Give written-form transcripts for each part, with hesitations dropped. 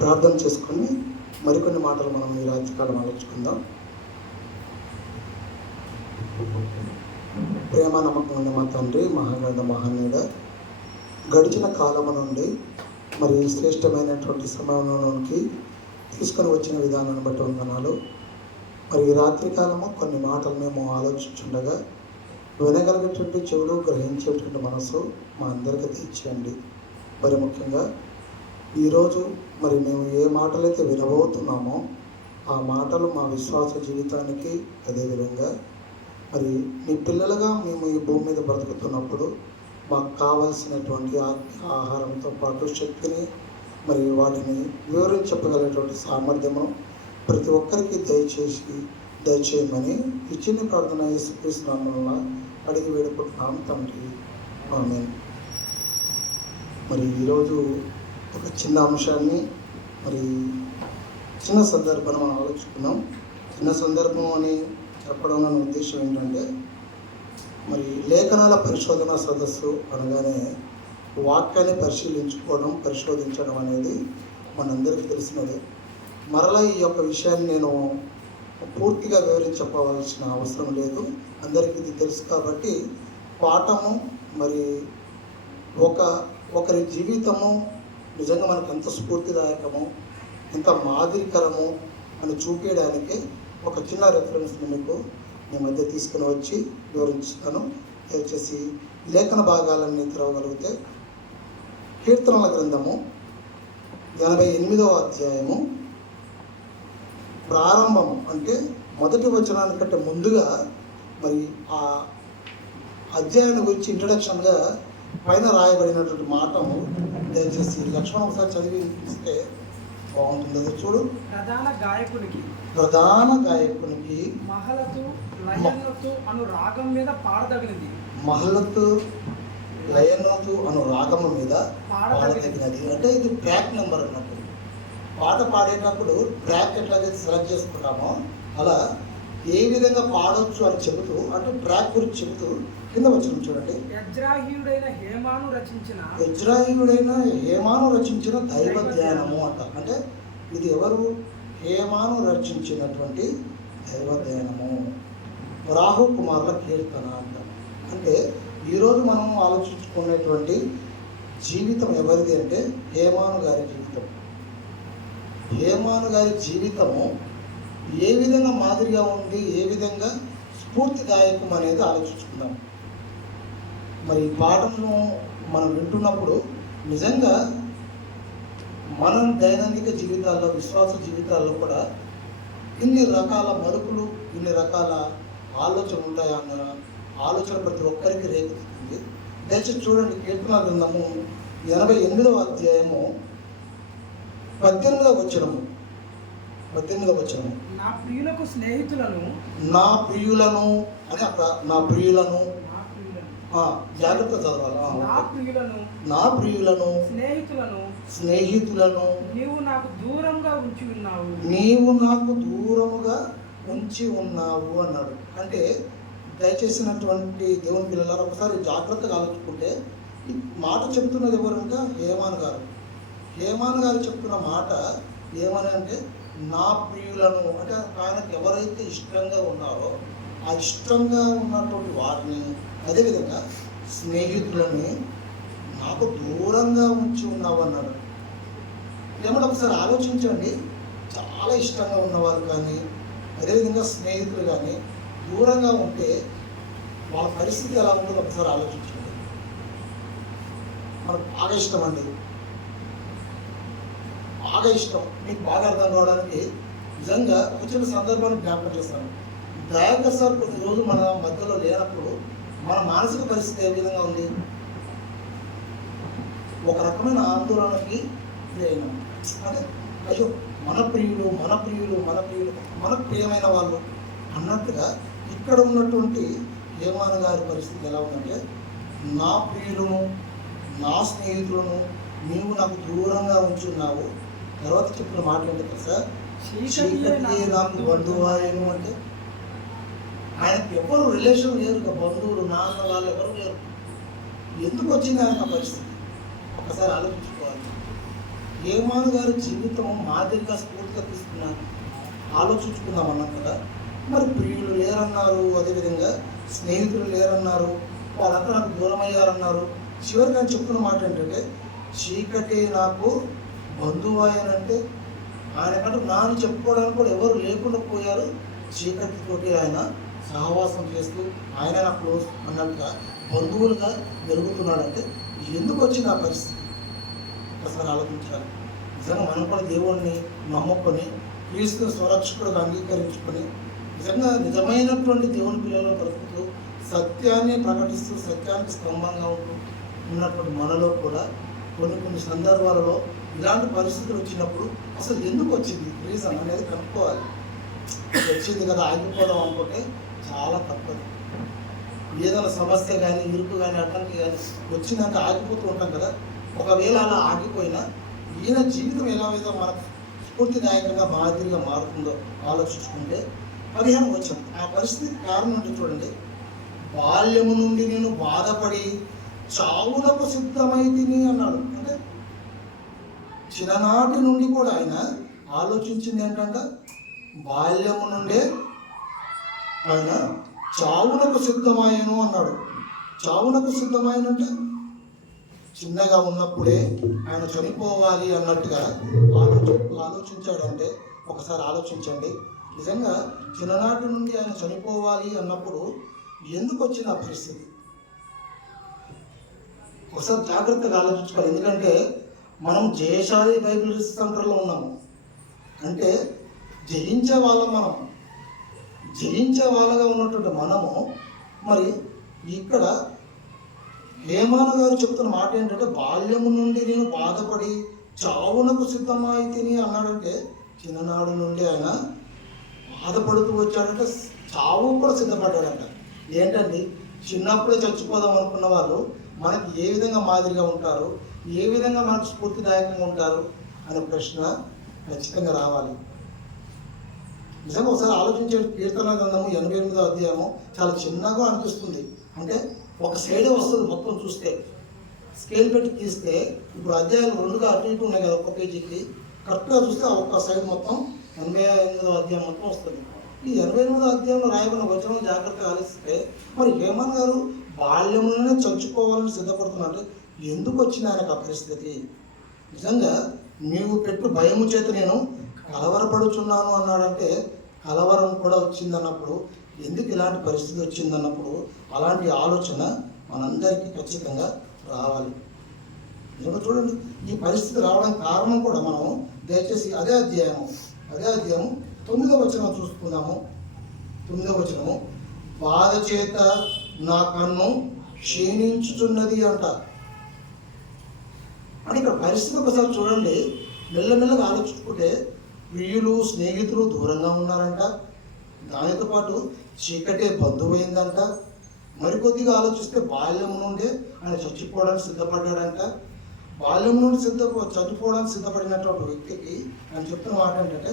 ప్రార్థన చేసుకొని మరికొన్ని మాటలు మనం ఈ రాత్రికాలం ఆలోచుకుందాం. ప్రేమ నమ్మకం ఉన్న మా తండ్రి, మహాగణ మహనీయుడ, గడిచిన కాలము నుండి మరి శ్రేష్టమైనటువంటి సమయంలోనికి తీసుకొని వచ్చిన విధానాన్ని బట్టి వందనాలు. మరి ఈ రాత్రికాలము కొన్ని మాటలు మేము ఆలోచించుండగా వినగలిగేటువంటి చెవులు, గ్రహించేటువంటి మనసు మా అందరికీ తెచ్చేయండి. మరి ముఖ్యంగా ఈరోజు మరి మేము ఏ మాటలైతే వినబోతున్నామో ఆ మాటలు మా విశ్వాస జీవితానికి, అదేవిధంగా మరి మీ పిల్లలుగా మేము ఈ భూమి మీద బ్రతుకుతున్నప్పుడు మాకు కావాల్సినటువంటి ఆహారంతో పాటు శక్తిని మరి వాటిని వివరించగలిగేటువంటి సామర్థ్యము ప్రతి ఒక్కరికి దయచేయమని ఇచ్చిన ప్రార్థన యేసుక్రీస్తు నామమున అడిగి వేడుకుంటున్నాం తండ్రి, ఆమేన్. మరి ఈరోజు ఒక చిన్న అంశాన్ని, మరి చిన్న సందర్భాన్ని మనం ఆలోచుకున్నాం. చిన్న సందర్భం అని చెప్పడం నా ఉద్దేశం ఏంటంటే, మరి లేఖనాల పరిశోధన సదస్సు అనగానే వాక్యాన్ని పరిశోధించడం అనేది మనందరికీ తెలిసినదే. మరలా ఈ యొక్క విషయాన్ని నేను పూర్తిగా వివరించవలసిన అవసరం లేదు, అందరికీ ఇది తెలుసు. కాబట్టి పాఠము మరి ఒకరి జీవితము నిజంగా మనకు ఎంత స్ఫూర్తిదాయకము, ఎంత మాదిరికరము అని చూపించడానికి ఒక చిన్న రెఫరెన్స్ని మీకు మీ మధ్య తీసుకుని వచ్చి వివరించుతాను. దయచేసి లేఖన భాగాలన్నీ తెరవగలిగితే కీర్తనల గ్రంథము 88వ అధ్యాయము ప్రారంభము, అంటే మొదటి వచనానికంటే ముందుగా మరి ఆ అధ్యాయాన్ని గురించి ఇంట్రడక్షన్గా పైన రాయబడినటువంటి మాటము దయచేసి లక్ష్మణ్ ఒకసారి చదివి ఇస్తే బాగుంటుంది. అది చూడు. ప్రధాన గాయకునికి మహలతు లయనతు అను రాగం మీద పాడదగినది. మహలతు లయనతు అను రాగము మీద పాడదగినది అంటే ఇది ట్రాక్ నెంబర్ అన్నట్టు. పాట పాడేటప్పుడు ట్రాక్ ఎట్లాగైతే సెలెక్ట్ చేసుకుంటామో అలా ఏ విధంగా పాడవచ్చు అని చెబుతూ, అంటే ట్రాక్ గురించి చెబుతూ కింద వచ్చిన చూడండి. యజ్రాహీయుడైన హేమాను రచించిన దైవ ధ్యానము అంట. అంటే ఇది ఎవరు? హేమాను రచించినటువంటి దైవ ధ్యానము, రాహు కుమారుల కీర్తన అంట. అంటే ఈరోజు మనం ఆలోచించుకునేటువంటి జీవితం ఎవరిది అంటే హేమాను గారి జీవితం. హేమాను గారి జీవితము ఏ విధంగా మాదిరిగా ఉంది, ఏ విధంగా స్ఫూర్తిదాయకం అనేది ఆలోచించుకుందాం. మరి ఈ పాఠంను మనం వింటున్నప్పుడు నిజంగా మనం దైనందిక జీవితాల్లో, విశ్వాస జీవితాల్లో కూడా ఇన్ని రకాల మలుపులు, ఇన్ని రకాల ఆలోచనలు ఉంటాయన్న ఆలోచన ప్రతి ఒక్కరికి రేకెత్తుతుంది. దయచేసి చూడండి, కీర్తన గ్రంథము 88వ అధ్యాయము 18వ వచనము. నా ప్రియులకు స్నేహితులను, అని అక్కడ నా ప్రియులను జాగ్రత్త చదవాలి. నా ప్రియులను స్నేహితులను నీవు నాకు దూరముగా ఉంచి ఉన్నావు అన్నాడు. అంటే దయచేసినటువంటి దేవుని పిల్లలారా ఒకసారి జాగ్రత్తగా ఆలోచుకుంటే ఈ మాట చెప్తున్నది ఎవరంటే హేమాన్ గారు చెప్తున్న మాట ఏమని అంటే, నా ప్రియులను అంటే ఆయనకు ఎవరైతే ఇష్టంగా ఉన్నారో ఆ ఇష్టంగా ఉన్నటువంటి వారిని, అదేవిధంగా స్నేహితులని నాకు దూరంగా ఉంచి ఉన్నావు అన్నాడు. ఏమన్నా ఒకసారి ఆలోచించండి, చాలా ఇష్టంగా ఉన్నవారు కానీ అదేవిధంగా స్నేహితులు కానీ దూరంగా ఉంటే వాళ్ళ పరిస్థితి ఎలా ఉంటుందో ఒకసారి ఆలోచించండి. మనకు బాగా ఇష్టం అండి, బాగా ఇష్టం. మీకు బాగా అర్థం కావడానికి నిజంగా వచ్చిన సందర్భాన్ని జ్ఞాపకం చేస్తాను. దయాకర్ సార్ కొద్ది రోజు మన మధ్యలో లేనప్పుడు మన మానసిక పరిస్థితి ఏ విధంగా ఉంది? ఒక రకమైన ఆందోళనకి గురైనాం. అంటే అయ్యో మన ప్రియులు మనకు ప్రియమైన వాళ్ళు అన్నట్టుగా ఇక్కడ ఉన్నటువంటి హేమాన్ గారి పరిస్థితి ఎలా ఉందంటే, నా ప్రియులను, నా స్నేహితులను నీవు నాకు దూరంగా ఉంచున్నావు. తర్వాత చెప్పిన మాట ఏంటి తెలుసా? చీకటియే నాకు బంధువాయను. అంటే ఆయనకు ఎవరు రిలేషన్ లేరు, బంధువులు, నాన్న వాళ్ళు ఎవరు లేరు. ఎందుకు వచ్చింది ఆయన పరిస్థితి? ఒకసారి ఆలోచించుకోవాలి. హేమాను గారి జీవితం మాదిరిగా స్ఫూర్తిగా తీసుకున్నారు. ఆలోచించుకుందాం అన్నాం కదా. మరి ప్రియులు లేరన్నారు, అదేవిధంగా స్నేహితులు లేరన్నారు, వాళ్ళంతా నాకు దూరం అయ్యారన్నారు. చివరికి ఆయన చెప్తున్న మాట ఏంటంటే, చీకటి నాకు బంధువు ఆయనంటే ఆయనకంటే నాని చెప్పుకోవడానికి కూడా ఎవరు లేకుండా పోయారు. చీకటితోటి ఆయన సహవాసం చేస్తూ ఆయన నా క్లోజ్ అన్నట్టుగా బంధువులుగా జరుగుతున్నాడంటే ఎందుకు వచ్చింది ఆ పరిస్థితి? ఒకసారి ఆలోచించాలి. నిజంగా మనం కూడా దేవుణ్ణి నమ్ముకొని క్రీస్తుని స్వరక్షకుడుగా అంగీకరించుకొని నిజమైనటువంటి దేవుని పిల్లలు బ్రతుకుతూ సత్యాన్ని ప్రకటిస్తూ సత్యానికి స్తంభంగా ఉంటూ ఉన్నటువంటి మనలో కూడా కొన్ని సందర్భాలలో ఇలాంటి పరిస్థితులు వచ్చినప్పుడు అసలు ఎందుకు వచ్చింది రీజన్ అనేది కనుక్కోవాలి. వచ్చింది కదా ఆగిపోవడం అనుకుంటే చాలా తప్పదు. ఏదైనా సమస్య కానీ ఇరుకు కానీ అడ్డంకి కానీ వచ్చిందంటే ఆగిపోతూ ఉంటాం కదా. ఒకవేళ అలా ఆగిపోయినా ఈయన జీవితం ఎలా ఏదో మనకు స్ఫూర్తిదాయకంగా మాదిరిగా మారుతుందో ఆలోచించుకుంటే 15 వచ్చాం. ఆ పరిస్థితి కారణం అంటే చూడండి, బాల్యము నుండి నేను బాధపడి చావులకు సిద్ధమైతిని అన్నాడు. అంటే చిన్ననాటి నుండి కూడా ఆయన ఆలోచించింది ఏంటంటే బాల్యము నుండే ఆయన చావునకు సిద్ధమాయను అన్నాడు. చావునకు సిద్ధమాయనంటే చిన్నగా ఉన్నప్పుడే ఆయన చనిపోవాలి అన్నట్టుగా ఆలోచించాడంటే ఒకసారి ఆలోచించండి. నిజంగా చిన్ననాటి నుండి ఆయన చనిపోవాలి అన్నప్పుడు ఎందుకు వచ్చిన ఆ పరిస్థితి? ఒకసారి జాగ్రత్తగా ఆలోచించుకోవాలి. ఎందుకంటే మనం జయశాలి బైబిల్ సెంటర్లో ఉన్నాము అంటే జయించే వాళ్ళగా ఉన్నటువంటి మనము మరి ఇక్కడ హేమాను గారు చెప్తున్న మాట ఏంటంటే బాల్యము నుండి నేను బాధపడి చావునకు సిద్ధమైతిని అన్నాడంటే చిన్ననాడు నుండి ఆయన బాధపడుతూ వచ్చాడంటే చావు కూడా సిద్ధపడ్డాడంట. ఏంటండి, చిన్నప్పుడే చచ్చిపోదాం అనుకున్న వాళ్ళు మనకి ఏ విధంగా మాదిరిగా ఉంటారు, ఏ విధంగా మనకు స్ఫూర్తిదాయకంగా ఉంటారు అనే ప్రశ్న ఖచ్చితంగా రావాలి. నిజంగా ఒకసారి ఆలోచించే కీర్తన గ్రంథము 88వ అధ్యాయము చాలా చిన్నగా అనిపిస్తుంది. అంటే ఒక సైడే వస్తుంది మొత్తం చూస్తే, స్కేల్ పెట్టి తీస్తే ఇప్పుడు అధ్యాయాలు 2గా అటు ఇటు ఉన్నాయి కదా ఒక్క పేజీకి, కరెక్ట్గా చూస్తే ఒక్క సైడ్ మొత్తం 88వ అధ్యాయం మొత్తం వస్తుంది. ఈ 88వ అధ్యాయంలో రాయబడిన వచనం జాగ్రత్తగా ఆలోచిస్తే మరి హేమన్ గారు బాల్యంలోనే చచ్చిపోవాలని సిద్ధపడుతున్నట్టు ఎందుకు వచ్చింది ఆయనకు ఆ పరిస్థితి? నిజంగా నీవు పెట్టు భయము చేత నేను కలవరపడుచున్నాను అన్నాడంటే కలవరం కూడా వచ్చిందన్నప్పుడు ఎందుకు ఇలాంటి పరిస్థితి వచ్చిందన్నప్పుడు అలాంటి ఆలోచన మనందరికీ ఖచ్చితంగా రావాలి. నిజంగా చూడండి, ఈ పరిస్థితి రావడానికి కారణం కూడా మనం దయచేసి అదే అధ్యాయం 9వ వచనం చూసుకుందాము. 9వ వచనము, బాధ చేత నా కన్ను క్షీణించుతున్నది అంట. అని ఇక్కడ పరిస్థితి ఒకసారి చూడండి, మెల్లమెల్లగా ఆలోచించుకుంటే ప్రియులు స్నేహితులు దూరంగా ఉన్నారంట, దానితో పాటు చీకటే బంధువైందంట. మరికొద్దిగా ఆలోచిస్తే బాల్యం నుండే ఆయన చచ్చిపోవడానికి సిద్ధపడ్డాడంట. బాల్యం నుండి చచ్చిపోవడానికి సిద్ధపడినటువంటి వ్యక్తికి ఆయన చెప్తున్న మాట ఏంటంటే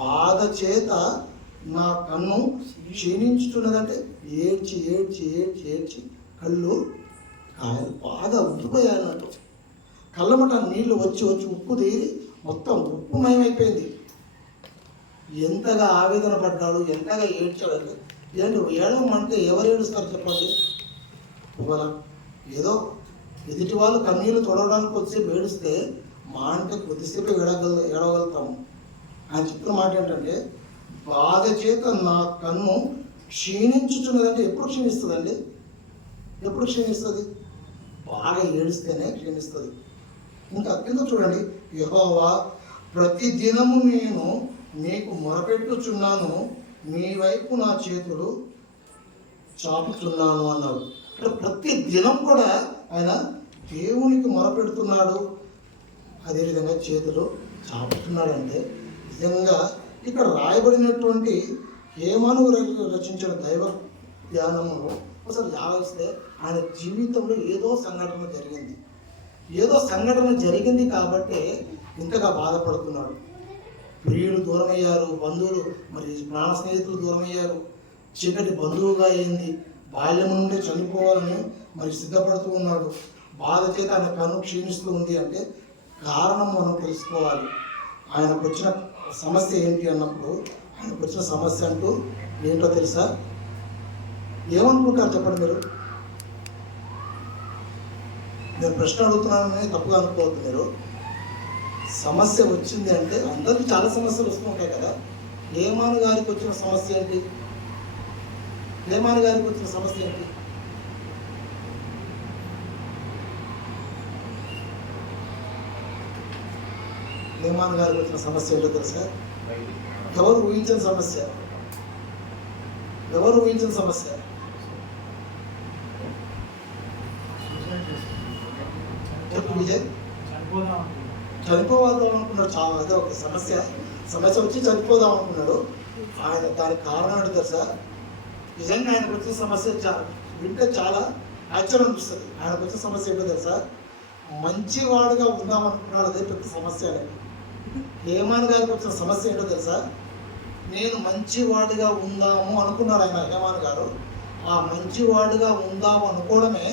బాధ చేత నా కన్ను క్షీణించుతున్నదంటే ఏడ్చి ఏడ్చి ఏడ్చి ఏడ్చి కళ్ళు ఆయన బాగా ఉద్దిపోయాయన్నట్టు. కళ్ళమట నీళ్లు వచ్చి వచ్చి ఉప్పు తీరి మొత్తం ఉప్పుమయమైపోయింది. ఎంతగా ఆవేదన పడ్డాడు, ఎంతగా ఏడ్చాడు. ఏంటి ఏడవమంటే ఎవరు ఏడుస్తారు చెప్పండి? ఇవాళ ఏదో ఎదుటి వాళ్ళు కన్నీళ్ళు తొడవడానికి కొద్దిసేపు ఏడిస్తే మా అంటే కొద్దిసేపు ఏడవగలుగుతాము. ఆయన చెప్పిన మాట ఏంటంటే బాధ చేత నా కన్ను క్షీణించుచున్నదంటే ఎప్పుడు క్షీణిస్తుందండి? ఎప్పుడు క్షీణిస్తుంది? బాగా ఏడిస్తేనే క్షీణిస్తుంది. ఇంకా కింద చూడండి, యెహోవా ప్రతి దినము నేను నీకు మొరపెట్టుచున్నాను, నీ వైపు నా చేతులు చాపుచున్నాను అన్నాడు. అంటే ప్రతి దినం కూడా ఆయన దేవునికి మొరపెడుతున్నాడు, అదేవిధంగా చేతులు చాపుతున్నాడంటే నిజంగా ఇక్కడ రాయబడినటువంటి హేమాను రచించిన దైవ ధ్యానమును ఒకసారి ఆలోచిస్తే ఆయన జీవితంలో ఏదో సంఘటన జరిగింది కాబట్టి ఇంతగా బాధపడుతున్నాడు. ప్రియులు దూరమయ్యారు, బంధువులు మరి ప్రాణ స్నేహితులు దూరమయ్యారు, చీకటి బంధువుగా అయింది, బాల్యం నుండి చనిపోవాలని మరి సిద్ధపడుతూ ఉన్నాడు. బాధ చేత ఆయన కన్ను క్షీణిస్తూ ఉంది అంటే కారణం మనం తెలుసుకోవాలి. ఆయనకు వచ్చిన సమస్య ఏంటి అన్నప్పుడు ఆయనకు వచ్చిన సమస్య అంటూ ఏంటో తెలుసా? ఏమనుకుంటారు చెప్పండి మీరు? నేను ప్రశ్న అడుగుతున్నానని తప్పుగా అనుకోవద్దు మీరు. సమస్య వచ్చింది అంటే అందరికీ చాలా సమస్యలు వస్తూ ఉంటాయి కదా. హేమాను గారికి వచ్చిన సమస్య ఏంటి? హేమాను గారికి వచ్చిన సమస్య ఏంటి? హేమాను గారికి వచ్చిన సమస్య ఏంటో తెలుసా? ఎవరు ఊహించిన సమస్య? ఎవరు ఊహించిన సమస్య? చెప్పు విజయ్. చనిపోదాం అనుకున్నాడు. చాలా అదే ఒక సమస్య వచ్చి చనిపోదాం అనుకున్నాడు. ఆయన దానికి కారణం ఏంటో తెలుసా? నిజంగా ఆయనకు వచ్చిన సమస్య వింటే చాలా ఆశ్చర్యం అనిపిస్తుంది. ఆయనకు వచ్చిన సమస్య ఏంటో తెలుసా? మంచివాడుగా ఉందాం అనుకున్నాడు. అదే పెద్ద సమస్య అనేది. హేమాన్ గారికి వచ్చిన సమస్య ఏంటో తెలుసా? నేను మంచివాడిగా ఉందాము అనుకున్నాడు ఆయన. హేమాన్ గారు ఆ మంచివాడిగా ఉందాము అనుకోవడమే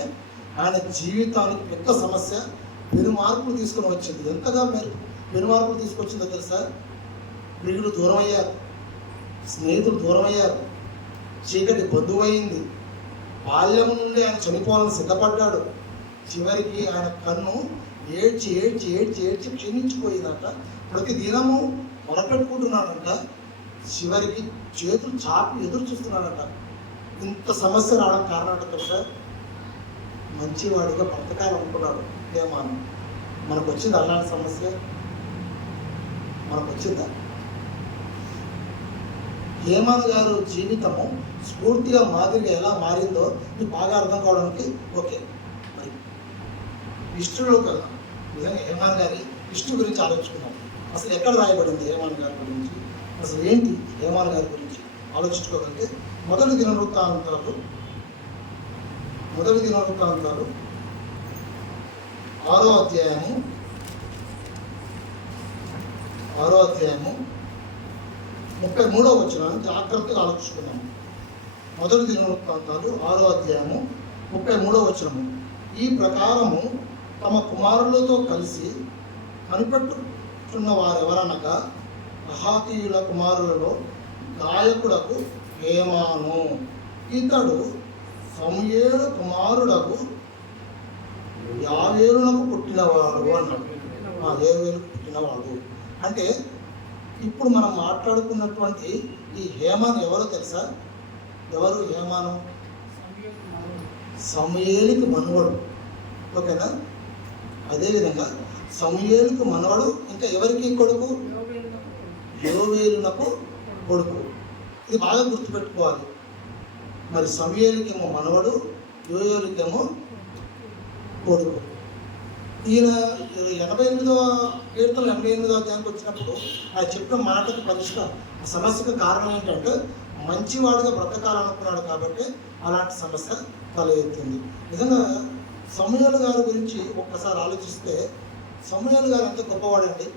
ఆయన జీవితానికి పెద్ద సమస్య. పెను మార్పులు తీసుకొని వచ్చింది. ఎంతగా పెను మార్పులు తీసుకొచ్చిందో తెలుసా? ప్రియులు దూరం అయ్యారు, స్నేహితులు దూరం అయ్యారు, చీకటి బంధువైంది. బాల్యం నుండి ఆయన చనిపోవాలని సిద్ధపడ్డాడు. చివరికి ఆయన కన్ను ఏడ్చి ఏడ్చి ఏడ్చి ఏడ్చి క్షీణించిపోయిందంట. ప్రతి దినము మొరపెట్టుకుంటున్నాడంట. చివరికి చేతులు చాపి ఎదురు చూస్తున్నాడంట. ఇంత సమస్య రావడం కారణం తెలుసా? మంచివాడిగా బ్రతకాలనుకున్నాడు హేమాను. మనకు వచ్చింది అలాంటి సమస్య? మనకు వచ్చిందా? హేమాను గారు జీవితము స్ఫూర్తిగా మాదిరిగా ఎలా మారిందో మీకు బాగా అర్థం కావడానికి ఓకే. మరి హిస్టరీలో కదా నిజంగా హేమాను గారి హిస్టరీ గురించి ఆలోచించుకున్నాం. అసలు ఎక్కడ రాయబడింది హేమాను గారి గురించి, అసలు ఏంటి హేమాను గారి గురించి ఆలోచించుకోగలిగితే మొదటి దినవృత్తాంతాలు 6వ అధ్యాయము 33వ వచనాన్ని జాగ్రత్తగా ఆలోచించుకున్నాము. మొదటి దినవృత్తాంతాలు 6వ అధ్యాయము 33వ వచనము. ఈ ప్రకారము తమ కుమారులతో కలిసి కనిపెట్టుచున్న వారెవరనగా అహాతీయుల కుమారులలో గాయకుడకు హేమాను. ఇతడు సమూయేలు కుమారుడకు యావేలునకు పుట్టినవాడు అన్నాడు. యావేలుకు పుట్టినవాడు అంటే ఇప్పుడు మనం మాట్లాడుకున్నటువంటి ఈ హేమాను ఎవరో తెలుసా? ఎవరు హేమాను? సమూయేలుకి మనవడు. ఓకేనా? అదేవిధంగా సమూయేలుకు మనవడు. ఇంకా ఎవరికి కొడుకు? యోవేలునకు కొడుకు. ఇది బాగా గుర్తుపెట్టుకోవాలి. మరి సమూయేలుకేమో మనవడు, యోవేలుకేమో కొడుకు. ఈయన 88వ కీర్తన 88వ అధ్యాయానికి వచ్చినప్పుడు ఆయన చెప్పిన మాటకు పరిష్కారం సమస్యకు కారణం ఏంటంటే మంచివాడిగా బ్రతకాలనుకున్నాడు కాబట్టి అలాంటి సమస్య తల ఎత్తింది. నిజంగా సమూయేలు గారి గురించి ఒక్కసారి ఆలోచిస్తే సమూయేలు గారు ఎంత గొప్పవాడండి.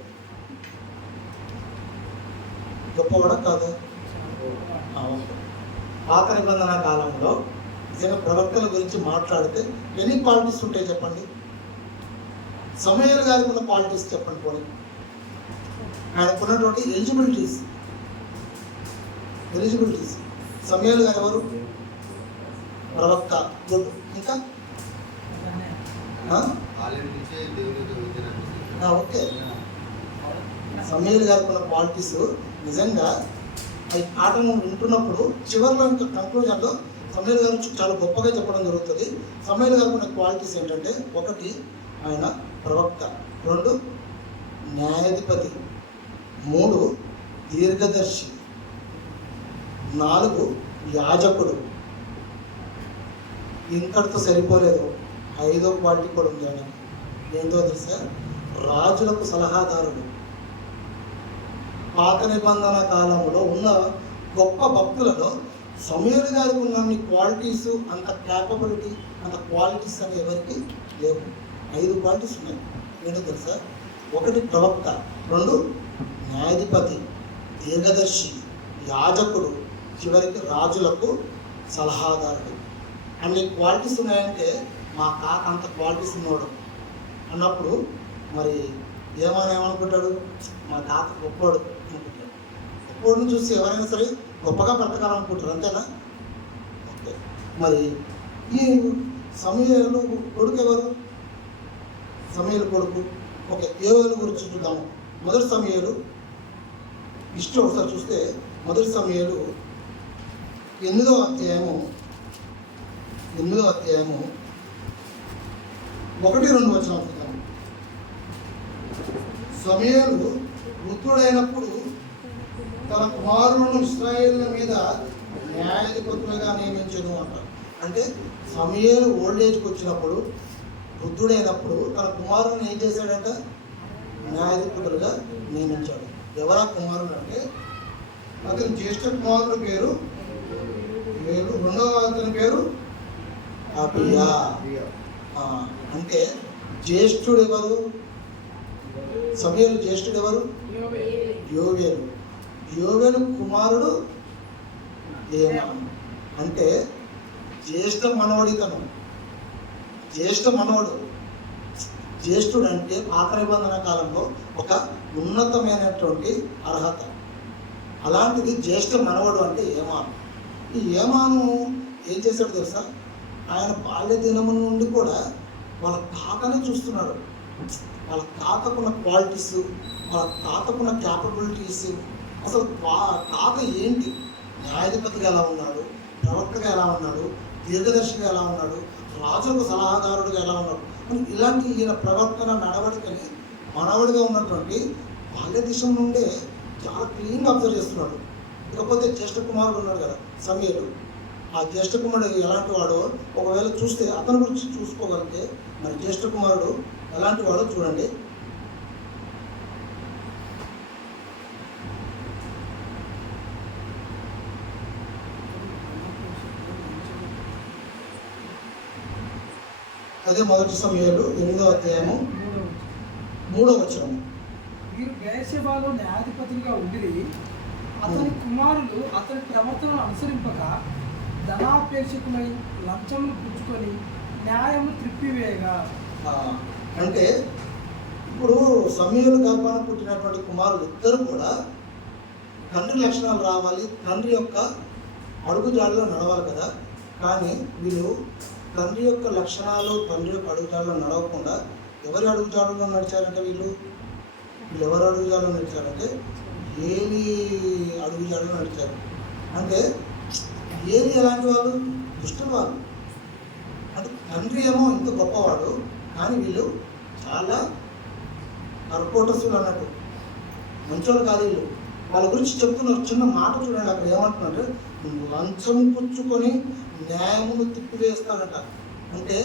గొప్పవాడా కాదు? పాత నిబంధన కాలంలో నిజంగా ప్రవక్తల గురించి మాట్లాడితే ఎన్ని క్వాలిటీస్ ఉంటాయి చెప్పండి? సమూయేలు గారికి ఉన్న క్వాలిటీస్ చెప్పండి. పోనీ ఆయనకున్నటువంటి ఎలిజిబిలిటీస్. సమూయేలు గారు ఎవరు? ప్రవక్త. గుడ్. ఇంకా ఓకే. సమూయేలు గారికి ఉన్న క్వాలిటీస్ నిజంగా ఈ పాటను వింటున్నప్పుడు చివరిలో ఇంకా కంక్లూజన్లో సమూయేలు గారు చాలా గొప్పగా చెప్పడం జరుగుతుంది. సమూయేలు గారికి ఉన్న క్వాలిటీస్ ఏంటంటే, 1 ఆయన ప్రవక్త, 2 న్యాయాధిపతి, 3 దీర్ఘదర్శి, 4 యాజకుడు. ఇంతటితో సరిపోలేదు, 5వ క్వాలిటీ కూడా ఉంది ఆయన. ఏంటో తెలుసా? రాజులకు సలహాదారుడు. పాత నిబంధన కాలంలో ఉన్న గొప్ప భక్తులలో సమూయేలు గారికి ఉన్న క్వాలిటీస్, అంత క్యాపబిలిటీ, అంత క్వాలిటీస్ అని ఎవరికి లేవు. 5 క్వాలిటీస్ ఉన్నాయి. ఏంటో తెలుసా? 1 ప్రవక్త, 2 న్యాయాధిపతి, దీర్ఘదర్శి, యాజకుడు, చివరికి రాజులకు సలహాదారుడు. అన్ని క్వాలిటీస్ ఉన్నాయంటే మా తాత అంత క్వాలిటీస్ ఉన్నాడు అన్నప్పుడు మరి ఏమనుకుంటాడు, మా తాత గొప్పోడు అనుకుంటాడు. గొప్పోడిని చూసి ఎవరైనా సరే గొప్పగా బ్రతకాలనుకుంటారు, అంతేనా? ఓకే. మరి ఈ సమూయేలు కొడుకు ఎవరు? సమూయేలు కొడుకు. ఓకే, యోవేలు గురించి చూద్దాము. మొదటి సమూయేలు ఇష్టం ఒకసారి చూస్తే మొదటి సమూయేలు 8వ అధ్యాయము 1-2 వచనాలు చూద్దాము. సమూయేలు వృద్ధుడైనప్పుడు తన కుమారులను ఇశ్రాయేలుల మీద న్యాయాధిపతులుగా నియమించను అంటారు. అంటే సమూయేలు ఓల్డ్ ఏజ్కి వచ్చినప్పుడు, వృద్ధుడైనప్పుడు తన కుమారులను ఏం చేశాడంట? న్యాయాధిపతులుగా నియమించాడు. ఎవరా కుమారుడు అంటే అతని జ్యేష్ఠ కుమారుడు పేరు యోవేలు, రెండవ అతని పేరు అబీయా. అంటే జ్యేష్ఠుడు ఎవరు? సమూయేలు జ్యేష్ఠుడు ఎవరు? యోవేలు. యోవేలు కుమారుడు ఏమాను. అంటే జ్యేష్ఠ మనవడితను, జ్యేష్ఠ మనవడు. జ్యేష్ఠుడు అంటే పాత నిబంధన కాలంలో ఒక ఉన్నతమైనటువంటి అర్హత. అలాంటిది జ్యేష్ఠ మనవడు అంటే ఏమాను. ఈ ఏమాను ఏం చేశాడు తెలుసా? ఆయన బాల్య దినముల నుండి కూడా వాళ్ళ తాతనే చూస్తున్నాడు. వాళ్ళ తాతకున్న క్వాలిటీస్, వాళ్ళ తాతకున్న క్యాపబిలిటీస్, అసలు తాత ఏంటి, న్యాయాధిపతిగా ఎలా ఉన్నాడు, ప్రవక్తగా ఎలా ఉన్నాడు, దీర్ఘదర్శిగా ఎలా ఉన్నాడు, రాజులకు సలహాదారుడిగా ఎలా ఉన్నాడు, ఇలాంటి ఈయన ప్రవర్తన నడవడికని మనవడిగా ఉన్నటువంటి బాల్య దిశం నుండే చాలా క్లీన్గా అబ్జర్వ్ చేస్తున్నాడు. ఇకపోతే జ్యేష్ఠ కుమారుడు ఉన్నాడు కదా సమూయేలు, ఆ జ్యేష్ఠ కుమారుడు ఎలాంటి వాడో ఒకవేళ చూస్తే అతని గురించి చూసుకోగలిగితే మరి జ్యేష్ఠ కుమారుడు ఎలాంటి వాడో చూడండి. అదే మొదటి సమూయేలు 8వ అధ్యాయము 3వ వచనం. వీరు బెయేర్షెబాలో న్యాయాధిపతులుగా ఉండి అతని కుమారులు అతని ప్రవర్తనను అనుసరింపక ధనాపేక్షకులై లంచములు పుచ్చుకొని న్యాయము త్రిప్పివేయగా. అంటే ఇప్పుడు సమూయేలు గర్భాన పుట్టినటువంటి కుమారులు ఇద్దరు కూడా తండ్రి లక్షణాలు రావాలి, తండ్రి యొక్క అడుగుజాడలో నడవాలి కదా. కానీ వీళ్ళు తండ్రి యొక్క లక్షణాలు, తండ్రి యొక్క అడుగుజాడలో నడవకుండా ఎవరి అడుగుజాడలో నడిచారంటే వీళ్ళు ఎవరు అడుగుజాడలో నడిచారంటే ఏలి అడుగుజాడలో నడిచారు. అంటే ఏలి ఎలాంటి వాళ్ళు? దుష్టులు వాళ్ళు. అంటే తండ్రి ఏమో ఇంత గొప్పవాడు, కానీ వీళ్ళు చాలా కర్కోటసులు అన్నట్టు, మంచోళ్ళు కాదు వీళ్ళు. వాళ్ళ గురించి చెప్తున్నారు. చిన్న మాట చూడండి, అక్కడ ఏమంటున్నారంటే లంచం పుచ్చుకొని న్యాయమును తిప్పివేస్తారట. అంటే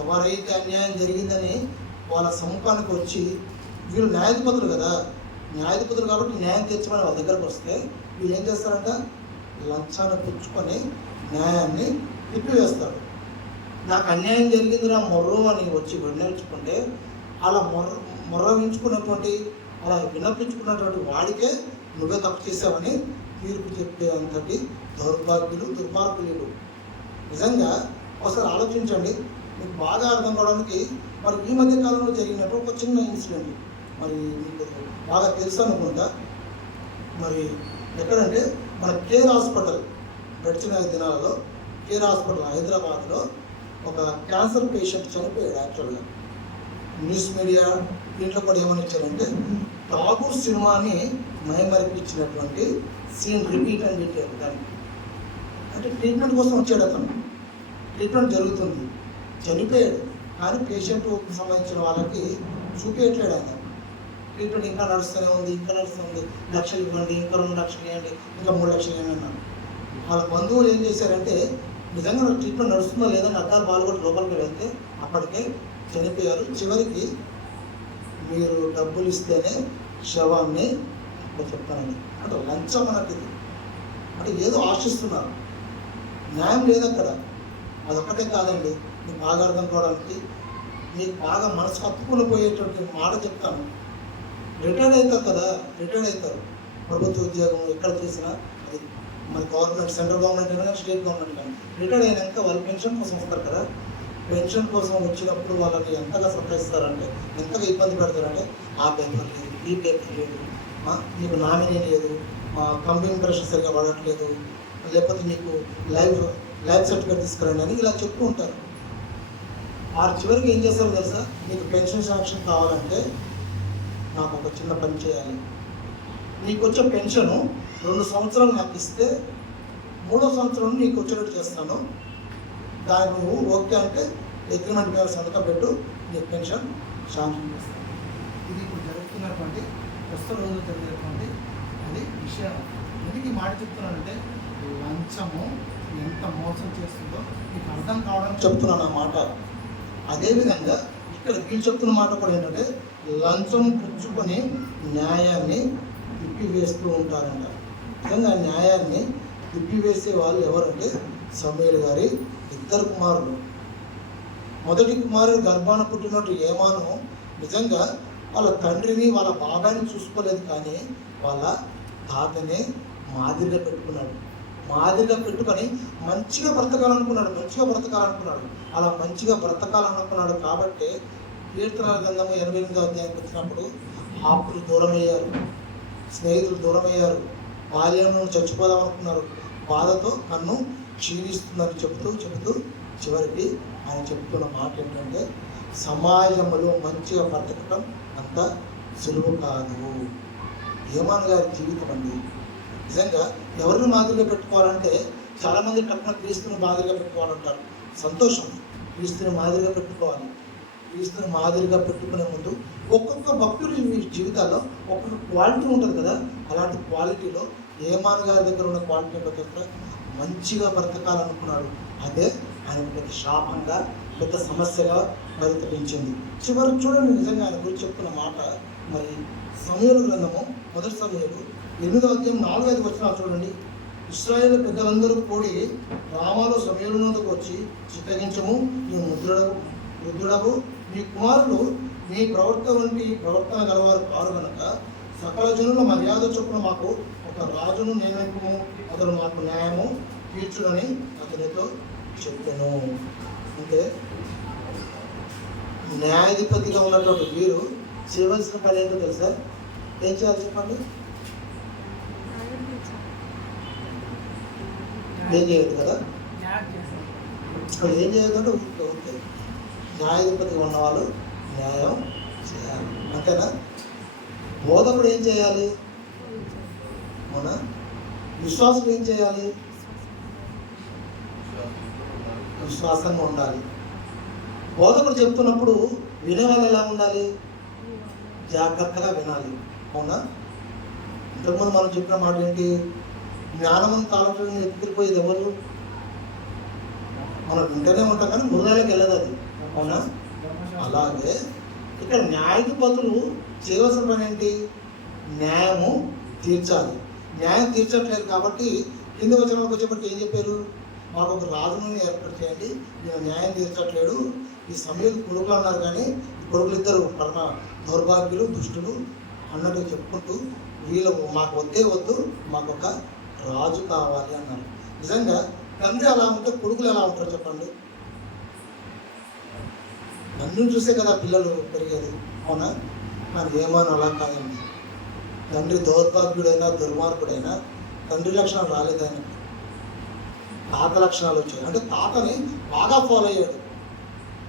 ఎవరైతే అన్యాయం జరిగిందని వాళ్ళ సముఖానికి వచ్చి, వీళ్ళు న్యాయాధిపతులు కదా, న్యాయాధిపతులు కాబట్టి న్యాయం తెచ్చమని వాళ్ళ దగ్గరకు వస్తే వీళ్ళు ఏం చేస్తారంట? లంచాన్ని పుచ్చుకొని న్యాయాన్ని తిప్పివేస్తాడు. నాకు అన్యాయం జరిగిందిరా మొర్రు అని వచ్చి విన్నవించుకుంటే అలా మొర్రవించుకున్నటువంటి, అలా విన్నపించుకున్నటువంటి వాడికే నువ్వే తప్పు చేసావని తీర్పు చెప్పే అంతటి దుర్మార్గులు. నిజంగా ఒకసారి ఆలోచించండి, మీకు బాగా అర్థం కావడానికి. మరి ఈ మధ్య కాలంలో జరిగినట్టు ఒక చిన్న ఇన్సిడెంట్ మరి మీకు బాగా తెలుసు అనుకుంటా. మరి ఎక్కడంటే మన కేర్ హాస్పిటల్ గడిచిన దినాలలో, కేర్ హాస్పిటల్ హైదరాబాద్లో ఒక క్యాన్సర్ పేషెంట్ చనిపోయాడు. యాక్చువల్గా న్యూస్ మీడియా దీంట్లో కూడా ఏమని ఇచ్చారంటే ఠాగూర్ సినిమాని మైమరిపించినటువంటి సీన్ రిపీట్ అని చెప్పారు దానికి. అంటే ట్రీట్మెంట్ కోసం వచ్చాడు అతను, ట్రీట్మెంట్ జరుగుతుంది, చనిపోయాడు. కానీ పేషెంట్కి సంబంధించిన వాళ్ళకి చూపించట్లేడు ఆయన. ట్రీట్మెంట్ ఇంకా నడుస్తూనే ఉంది, ఇంకా నడుస్తుంది, లక్షలు ఇవ్వండి, ఇంకా 2 లక్షలు ఇవ్వండి, ఇంకా 3 లక్షలు ఇవ్వండి అన్నాడు. వాళ్ళ బంధువులు ఏం చేశారంటే నిజంగా ట్రీట్మెంట్ నడుస్తుందో లేదని అద్దాలు పాల్గొని లోపలికి వెళ్తే అప్పటికే చనిపోయారు. చివరికి మీరు డబ్బులు ఇస్తేనే శవాన్ని చెప్తానండి అంటే లంచం అన్నది. అంటే ఏదో ఆశిస్తున్నారు, న్యాయం లేదు అక్కడ. అదొక్కటే కాదండి, మీకు బాగా అర్థం కావడానికి మీకు బాగా మనసు హత్తుకుని పోయేటువంటి మాట చెప్తాను. రిటైర్డ్ అవుతారు కదా, రిటైర్డ్ అవుతారు, ప్రభుత్వ ఉద్యోగం ఎక్కడ చేసినా, అది మన గవర్నమెంట్, సెంట్రల్ గవర్నమెంట్ అయినా కానీ స్టేట్ గవర్నమెంట్ కానీ రిటైర్డ్ అయినాక వాళ్ళు పెన్షన్ కోసం వస్తారు కదా. పెన్షన్ కోసం వచ్చినప్పుడు వాళ్ళని ఎంతగా సతాయిస్తారంటే, ఎంతగా ఇబ్బంది పెడతారంటే, ఆ పేపర్ లేదు, ఈ పేపర్ లేదు, మీకు నామినీ లేదు, కంపెనీ ప్రెషర్ సరిగా పడట్లేదు, లేకపోతే మీకు లైఫ్ సర్టిఫికేట్ తీసుకురండి అని ఇలా చెప్తూ ఉంటారు. ఆ చివరికి ఏం చేస్తారో తెలుసా, మీకు పెన్షన్ శాంక్షన్ కావాలంటే నాకు ఒక చిన్న పని చేయాలి, నీకు వచ్చే పెన్షను 2 సంవత్సరాలు నాకు ఇస్తే 3వ సంవత్సరం నీకు వచ్చేటట్టు చేస్తాను, దానికి నువ్వు ఓకే అంటే అగ్రిమెంట్ మీద సంతకం పెట్టు, నీకు పెన్షన్ శాంక్షన్ చేస్తాను. ఇది ఇప్పుడు జరుగుతున్నటువంటి ప్రస్తుత రోజులు జరిగేటువంటి అది విషయం. ఎందుకు ఈ మాట చెప్తున్నానంటే, లంచము ఎంత మోసం చేస్తుందో మీకు అర్థం కావడం చెప్తున్నాను ఆ మాట. అదేవిధంగా ఇక్కడ వీళ్ళు చెప్తున్న మాట కూడా ఏంటంటే, లంచం పుచ్చుకొని న్యాయాన్ని తిప్పివేస్తూ ఉంటారంట. నిజంగా న్యాయాన్ని తిప్పివేసే వాళ్ళు ఎవరంటే సమూయేలు గారి 2 కుమారులు. మొదటి కుమారుడు గర్భాన పుట్టినట్టు ఏమాను నిజంగా వాళ్ళ తండ్రిని వాళ్ళ బాబాయిని చూసుకోలేదు, కానీ వాళ్ళ తాతనే మాదిరిగా పెట్టుకున్నాడు. మాదిరిగా పెట్టుకొని మంచిగా బ్రతకాలనుకున్నాడు. అలా మంచిగా బ్రతకాలనుకున్నాడు కాబట్టి కీర్తనల గ్రంథము 88వ అధ్యాయానికి వచ్చినప్పుడు ఆప్తులు దూరమయ్యారు, స్నేహితులు దూరమయ్యారు, బాల్యంలో చచ్చిపోదాం అనుకున్నారు, బాధతో కన్ను క్షీణిస్తుందని చెబుతూ చివరికి ఆయన చెప్తున్న మాట ఏంటంటే, సమాజంలో మంచిగా బ్రతకటం అంత సులువు కాదు. ఏమాన్ గారి జీవితం అండి. నిజంగా ఎవరిని మాదిరిగా పెట్టుకోవాలంటే, చాలామంది టక్కున క్రీస్తుని మాదిరిగా పెట్టుకోవాలంటారు. సంతోషం, క్రీస్తుని మాదిరిగా పెట్టుకోవాలి. క్రీస్తుని మాదిరిగా పెట్టుకునే ముందు ఒక్కొక్క భక్తుడి జీవితాల్లో ఒక్కొక్క క్వాలిటీ ఉంటుంది కదా, అలాంటి క్వాలిటీలో ఏమాన్ గారి దగ్గర ఉన్న క్వాలిటీ ఏంటో మంచిగా బ్రతకాలనుకున్నాడు. అదే ఆయన పెద్ద శాపంగా, పెద్ద సమస్యగా పరితపించింది. చివరికి చూడండి, నిజంగా ఆయన గురించి చెప్తున్న మాట. మరి సమూయేలు గ్రంథము 1 సమూయేలు 8వ అధ్యాయం 4-5 వచనాలు చూడండి. ఇశ్రాయేలు పెద్దలందరూ కూడి రామాలో సమూయేలు నోటికి వచ్చి, చిత్తగించము, నీ వృద్ధుడవు, నీ కుమారులు నీ ప్రవర్తన గలవారు కారు కనుక సకల జనుల మర్యాద చొప్పున మాకు ఒక రాజును నియమింపుము, అతను మాకు న్యాయము తీర్చునని అతనితో చెప్పాను. అంటే న్యాయాధిపతిగా ఉన్నటువంటి వీరు చేయవలసిన పని ఏంటో తెలుసా? ఏం చేయాలి చెప్పండి? ఏం చేయదు కదా, ఇక్కడ ఏం చేయదంటే ఓకే, న్యాయాధిపతిగా ఉన్నవాళ్ళు న్యాయం చేయాలి, అంతేనా? బోధకుడు ఏం చేయాలి? అవునా? విశ్వాసులు ఏం చేయాలి? విశ్వాసంగా ఉండాలి. బోధకుడు చెప్తున్నప్పుడు వినేవాళ్ళు ఎలా ఉండాలి? జాగ్రత్తగా వినాలి. అవునా? ఇంతకుముందు మనం చెప్పిన మాట ఏంటి? జ్ఞానవంత ఆలోచన ఎత్తుకుపోయేది ఎవరు? మనం వింటూనే ఉంటాం కానీ హృదయాలకు వెళ్ళదు అది. అవునా? అలాగే ఇక్కడ న్యాయాధిపతులు చేయవలసిన పని ఏంటి? న్యాయము తీర్చాలి. న్యాయం తీర్చట్లేదు కాబట్టి కింద వచనంలోకి వచ్చేప్పటికి ఏం చెప్పారు? మాకు ఒక రాజును ఏర్పాటు చేయండి, నేను న్యాయం తీర్చట్లేడు. ఈ సమయంలో కొడుకులు అన్నారు, కానీ కొడుకులు ఇద్దరు పరమ దౌర్భాగ్యులు, దుష్టులు అన్నట్టు చెప్పుకుంటూ వీళ్ళు మాకు వద్దు, మాకు ఒక రాజు కావాలి అన్నారు. నిజంగా తండ్రి అలా ఉంటే కొడుకులు ఎలా ఉంటారు చెప్పండి? తండ్రిని చూసే కదా పిల్లలు పెరిగేది. అవునా? మరి ఏమని అలా కాదండి. తండ్రి దౌర్భాగ్యుడైనా దుర్మార్గుడైనా తండ్రి లక్షణాలు రాలేదని తాత లక్షణాలు వచ్చాయి. అంటే తాతని బాగా ఫాలో అయ్యాడు,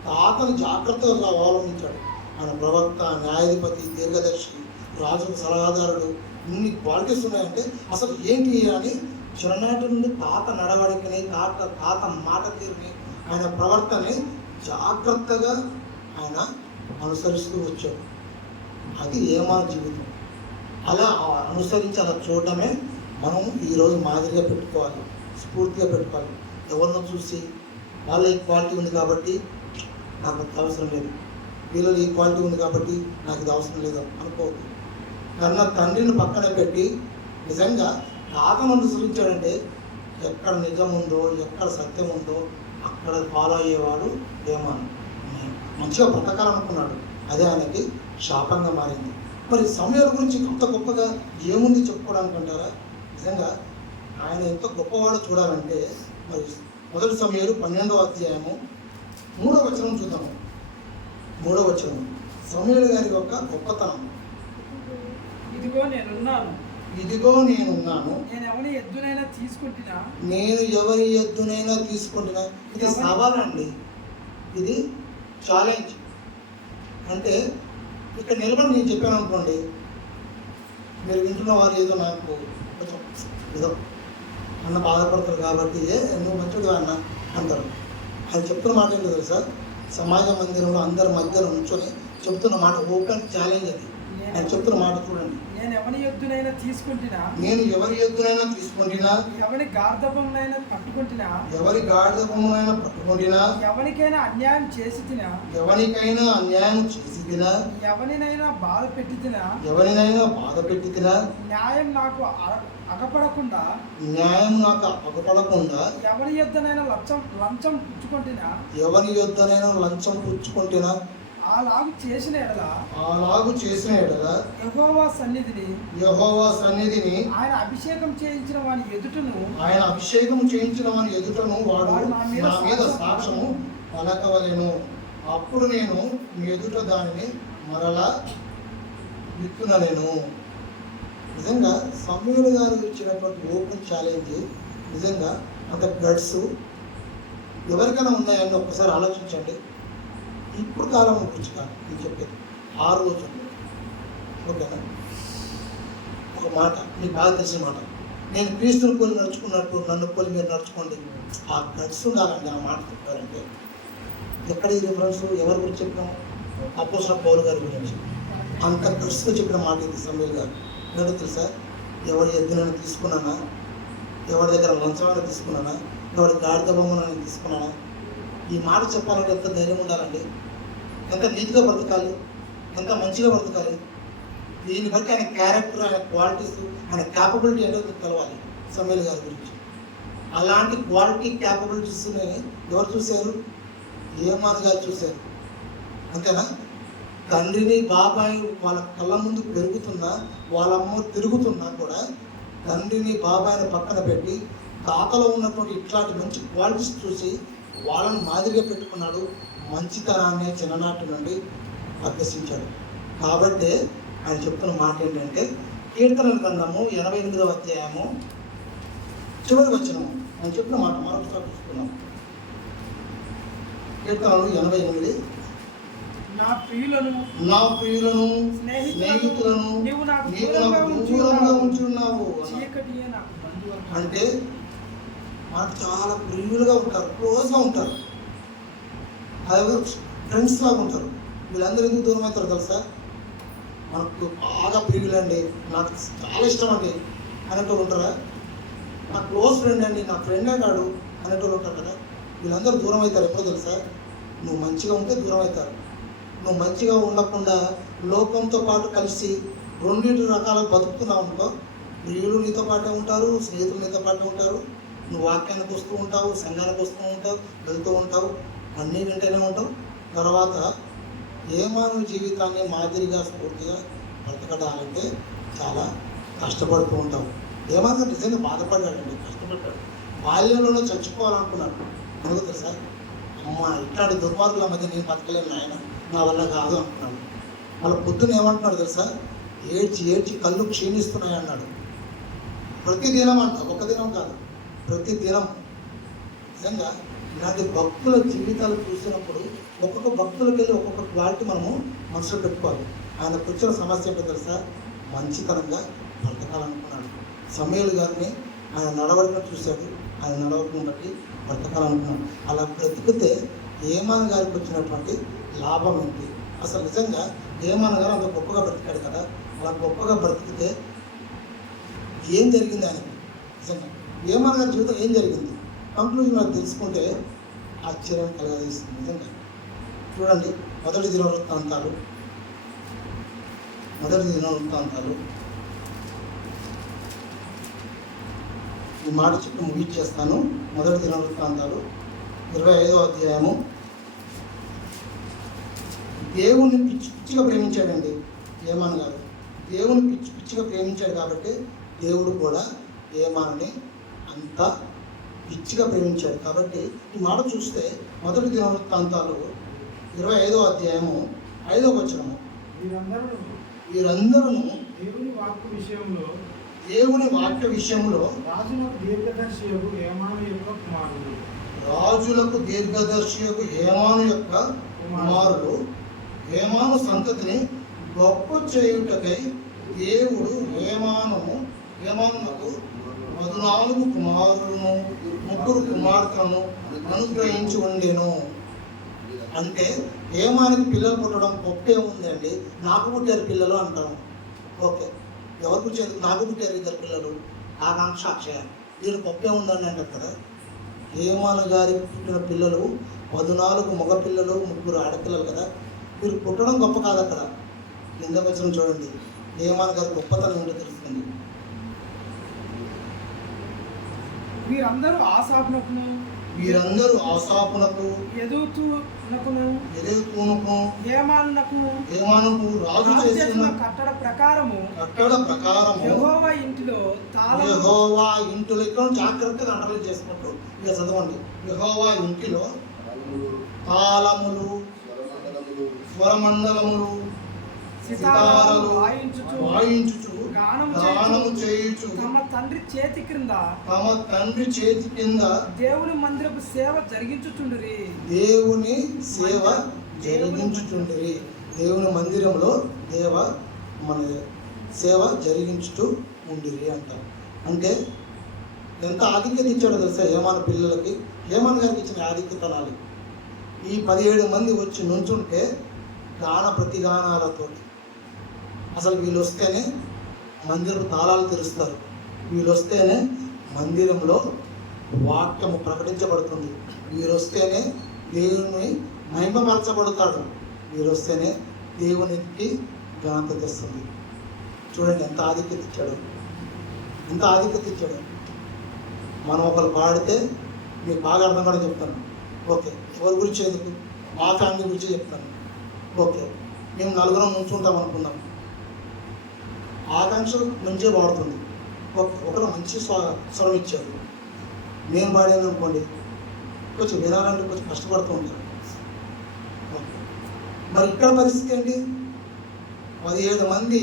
తాతని జాగ్రత్తగా అవలంబించాడు. ఆయన ప్రవక్త, న్యాయాధిపతి, దీర్ఘదర్శి, రాజుకు సలహాదారుడు, ఇన్ని క్వాలిటీస్ ఉన్నాయంటే అసలు ఏంటి అని చిన్ననాటి నుండి తాత నడవడికని, తాత మాట తీరుని, ఆయన ప్రవర్తనని జాగ్రత్తగా ఆయన అనుసరిస్తూ వచ్చాడు. అది ఏమాన జీవితం. అలా అనుసరించి అలా చూడటమే మనం ఈరోజు మాదిరిగా పెట్టుకోవాలి, స్ఫూర్తిగా పెట్టుకోవాలి. ఎవరినో చూసి వాళ్ళ ఈ క్వాలిటీ ఉంది కాబట్టి నాకు అవసరం లేదు, వీళ్ళలో ఈ క్వాలిటీ ఉంది కాబట్టి నాకు ఇది అవసరం లేదు అనుకోవద్దు. కన్నా తండ్రిని పక్కన పెట్టి నిజంగా తాతను అనుసరించాడంటే ఎక్కడ నిజం ఉందో, ఎక్కడ సత్యం ఉందో అక్కడ ఫాలో అయ్యేవాడు ఏమాను. మంచిగా బ్రతకాలనుకున్నాడు, అదే ఆయనకి శాపంగా మారింది. మరి సమూయేలు గురించి అంత గొప్పగా ఏముంది చెప్పుకోవడానికి అంటారా? నిజంగా ఆయన ఎంత గొప్పవాడు చూడాలంటే మరి 1 సమూయేలు 12వ అధ్యాయము మూడో వచనం చూద్దాము. మూడో వచనం సమూయేలు గారి యొక్క గొప్పతనం. ఇదిగో నేనున్నాను, ఇదిగో నేనున్నాను, నేను ఎవరి ఎద్దునైనా తీసుకుంటున్నా, నేను ఎవరి ఎద్దునైనా తీసుకుంటున్నా. ఇది సవాల్ అండి, ఇది ఛాలెంజ్. అంటే ఇక్కడ నిలబడి నేను చెప్పాను అనుకోండి, మీరు వింటున్న వారు ఏదో నాకు కొంచెం ఏదో అన్న బాధపడతారు కాబట్టి నువ్వు మంచిగా అన్న అంటారు. ఆయన చెప్తున్న మాట ఏంటో తెలుసా, సమాజ మందిరంలో అందరి మధ్యలో ఉంచుకొని చెప్తున్న మాట ఓపెన్ ఛాలెంజ్ అది. ఆయన చెప్తున్న మాట చూడండి. నేను ఎవరి ఎద్దునైనా తీసుకుంటున్నా, నేను ఎవరి ఎద్దునైనా తీసుకుంటున్నా, ఎవరి గార్ధపమునైనా పట్టుకుంటున్నా, ఎవరి గాడిదమునైనా పట్టుకుంటున్నా, ఎవరికైనా అన్యాయం చేసి తినా, ఎవరికైనా అన్యాయం చేసి తినా, ఎవరినైనా బాధ పెట్టి తినా, ఎవరినైనా బాధ పెట్టి తినా, న్యాయం నాకు అగపడకుండా, న్యాయం నాకు అగపడకుండా, ఎవరి యొద్దనైనా లంచం పుచ్చుకుంటున్నా, ఎవరి యొద్దనైనా లంచం పుచ్చుకుంటున్నా, అలాగు చేసిన ఎడల యెహోవా సన్నిధిని ఆయన అభిషేకం చేయించిన వాని ఎదుటను వాడు నా మీద సాక్ష్యము పలకవలెను. అప్పుడు నేను మీ ఎదుట దానిని మరలా విత్తునలేను. నిజంగా సమూయేలు గారు ఇచ్చినటువంటి ఓపెన్ ఛాలెంజ్ నిజంగా అంత గట్స్ ఎవరికైనా ఉన్నాయని ఒక్కసారి ఆలోచించండి. ఇప్పుడు కాలం గురించి కాదు నేను చెప్పేది, ఆ రోజు ఓకేనా. ఒక మాట మీకు బాగా తెలిసిన మాట, నేను క్రీస్తుని పోలి నడుచుకున్నట్టు నన్ను పోలి మీరు నడుచుకోండి. ఆ గట్స్ ఉండాలండి. ఆ మాట చెప్పారంటే ఎక్కడ ఈ రిఫరెన్స్ ఎవరి గురించి చెప్పినాము? అపోస్తలుడైన పౌలు గారి గురించి. అంత గట్స్గా చెప్పిన మాట ఇది సమూయేలు గారు. ఏంటో తెలుసా, ఎవరి ఎద్దునైనా తీసుకున్నానా, ఎవరి దగ్గర లంచమైనా తీసుకున్నానా, ఎవరి గాడిద బొమ్మనైనా తీసుకున్నానా. ఈ మాట చెప్పాలంటే ఎంత ధైర్యం ఉండాలండి, ఎంత నీతిగా బ్రతకాలి, ఎంత మంచిగా బ్రతకాలి. దీన్ని బట్టి ఆయన క్యారెక్టర్, ఆయన క్వాలిటీస్, ఆయన క్యాపబిలిటీ ఏంటో తెలవాలి సమూయేలు గారి గురించి. అలాంటి క్వాలిటీ క్యాపబిలిటీస్ని ఎవరు చూశారు? ఏమాన్ గారు చూశారు. అంతేనా? తండ్రిని బాబాయి వాళ్ళ కళ్ళ ముందు పెరుగుతున్నా, వాళ్ళమ్మ తిరుగుతున్నా కూడా తండ్రిని బాబాయిని పక్కన పెట్టి తాతలో ఉన్నటువంటి ఇట్లాంటి మంచి క్వాలిటీస్ చూసి వాళ్ళని మాదిరిగా పెట్టుకున్నాడు. మంచితనాన్ని చిన్ననాటి నుండి అభ్యసించాడు. కాబట్టి ఆయన చెప్తున్న మాట ఏంటంటే, కీర్తనల గ్రంథము 88వ అధ్యాయము చివరి వచనము ఆయన చెప్పిన మాట మరొకసారి చూసుకున్నాం. కీర్తనలు 88. నా ప్రియులను స్నేహితులను నీవు నాకు దూరంగా ఉంచున్నావు. చీకటియే నాకు బంధువు. అంటే మనకు చాలా ప్రియులుగా ఉంటారు, క్లోజ్గా ఉంటారు, అదే ఫ్రెండ్స్ లాగా ఉంటారు. వీళ్ళందరూ ఎందుకు దూరం అవుతారు తెలుసా? మనకు బాగా ప్రియులండి, నాకు చాలా ఇష్టం అండి అనేటోళ్ళు ఉంటారా? నా క్లోజ్ ఫ్రెండ్ అండి, నా ఫ్రెండే కాడు అనేటోళ్ళు ఉంటారు కదా. వీళ్ళందరూ దూరం అవుతారు ఎప్పుడో తెలుసా? నువ్వు మంచిగా ఉంటే దూరం అవుతారు. నువ్వు మంచిగా ఉండకుండా లోకంతో పాటు కలిసి రెండింటి రకాల బతుకుతున్నావు అనుకో, ప్రియులు నీతో పాటే ఉంటారు, స్నేహితులు నీతో పాటే ఉంటారు. నువ్వు వాక్యానికి వస్తూ ఉంటావు, సంఘానికి వస్తూ ఉంటావు, వెళ్తూ ఉంటావు, అన్నీ వింటూనే ఉంటావు. తర్వాత ఏమానవ జీవితాన్ని మాదిరిగా స్ఫూర్తిగా బ్రతకడాలంటే చాలా కష్టపడుతూ ఉంటావు. ఏమానవ నిజంగా బాధపడ్డాడండి, కష్టపడ్డాడు. బాల్యంలోనే చచ్చిపోవాలనుకున్నాడు. ఎందుకు తెలుసా? అమ్మ ఇట్లాంటి దుర్మార్గుల మధ్య నేను బతకలేను నాయన, నా వల్ల కాదు అంటున్నాడు. వాళ్ళ పొద్దున ఏమంటున్నాడు తెలుసా? ఏడ్చి కళ్ళు క్షీణిస్తున్నాయి అన్నాడు. ప్రతిదినం అంట, ఒక దినం కాదు, ప్రతిదినం. నిజంగా ఇలాంటి భక్తుల జీవితాలు చూసినప్పుడు ఒక్కొక్క భక్తులకి వెళ్ళి ఒక్కొక్క క్వాలిటీ మనము మనసులో పెట్టుకోవాలి. ఆయనకు వచ్చిన సమస్య ఏంటో తెలుసా? మంచితనంగా బ్రతకాలనుకున్నాడు. సమూయేలు గారిని ఆయన నడవడిని చూశాడు, ఆయన నడవడిని బట్టి బ్రతకాలనుకున్నాడు. అలా బ్రతికితే ఏమాన్ గారికి వచ్చినటువంటి లాభం ఏంటి? అసలు నిజంగా ఏమాన్ గారు అంత గొప్పగా బ్రతికాడు కదా, అలా గొప్పగా బ్రతికితే ఏం జరిగింది ఆయనకి? నిజంగా ఏమాన్ గారి జీవితం ఏం జరిగింది? కంక్లూజన్ నాకు తెలుసుకుంటే ఆశ్చర్యం కలగజేస్తుంది. నిజంగా చూడండి, మొదటి దినవృత్తాంతాలు ఈ మాట చెప్పి ముగించేస్తాను. మొదటి దినవృత్తాంతాలు 25వ అధ్యాయము. దేవుని పిచ్చిగా ప్రేమించాడండి ఏమాన్ గారు. దేవుని పిచ్చిగా ప్రేమించాడు కాబట్టి దేవుడు కూడా ఏమాన్ని అంత పిచ్చిగా ప్రేమించాడు. కాబట్టి ఈ మాట చూస్తే మొదటి దినవృత్తాంతాలు 25వ అధ్యాయము 5వ వచనము, వీరందరూ దేవుని వాక్కు విషయంలో దేవుని వాక్య విషయంలో రాజునకు దీర్ఘదర్శియకు హేమాను యొక్క కుమారుడు. రాజులకు దీర్ఘదర్శియకు హేమాను యొక్క కుమారులు, హేమాను సంతతిని గొప్ప చేయుటకై దేవుడు హేమానుకు 14 కుమారులను 3 కుమార్తెలను అనుగ్రహించి ఉండెను. అంటే హేమానికి పిల్లలు పుట్టడం గొప్పే ఉందండి. నాకు పుట్టారు పిల్లలు అంటాను. ఓకే, ఎవరు పుట్టారు? నాకు పుట్టారు 2 పిల్లలు, ఆకాంక్ష అక్షయ. వీళ్ళు గొప్పే ఉందండి అంటారు కదా. హేమాను గారికి పుట్టిన పిల్లలు 14 మగ పిల్లలు, 3 ఆడపిల్లలు కదా. వీళ్ళు పుట్టడం గొప్ప కాదు. అక్కడ కింద వచ్చిన చూడండి, హేమాను గారి గొప్పతనం ఏంటో తెలుస్తుంది. వీరందరూ ఆసాపునకు యెదుతూనుకును హేమానుకు రాజు చేసిన కట్టడ ప్రకారము యెహోవా ఇంటిలో ఇక్కడ జాగ్రత్తగా అండర్లైన్ చేసుకుంటూ ఇక చదవండి. యెహోవా ఇంటిలో తాళములు, స్వరమండలములు, సితారాలు వాయించుచు గానము చేయుచు తమ తండ్రి చేతి కింద దేవుని మందిరపు సేవ జరిగించుచుండిరి. దేవుని మందిరంలో మన సేవ జరిగించుతూ ఉండిరి అంటాం. అంటే ఎంత ఆధిక్యత ఇచ్చాడో తెలుసా హేమాను పిల్లలకి. హేమాను గారికి ఇచ్చిన ఆధిక్యతనాలు ఈ 17 మంది వచ్చి నుంచుంటే గాన ప్రతిగానాలతో అసలు వీళ్ళు వస్తేనే మందిరపు తాళాలు తెరుస్తారు. వీళ్ళు వస్తేనే మందిరంలో వాక్యము ప్రకటించబడుతుంది. వీరు వస్తేనే దేవుని మహిమపరచబడతాడు. వీరు వస్తేనే దేవునికి ఘనత తెస్తుంది. చూడండి ఎంత ఆధిక్యత ఇచ్చాడు. మనం ఒకరు పాడితే మీకు బాగా అర్థం కూడా చెప్తాను. ఓకే, ఎవరి గురించి ఎందుకు, మా ఫ్యామిలీ గురించి చెప్తాను. ఓకే, మేము 4 నుంచుంటాం అనుకున్నాం. ఆకాంక్ష మంచిగా పాడుతుంది. ఒకరు మంచి స్వరం ఇచ్చారు. నేను పాడాను అనుకోండి, కొంచెం వినాలంటే కొంచెం కష్టపడుతూ ఉంటాను. మరి ఇక్కడ పరిస్థితి ఏంటి? 17 మంది,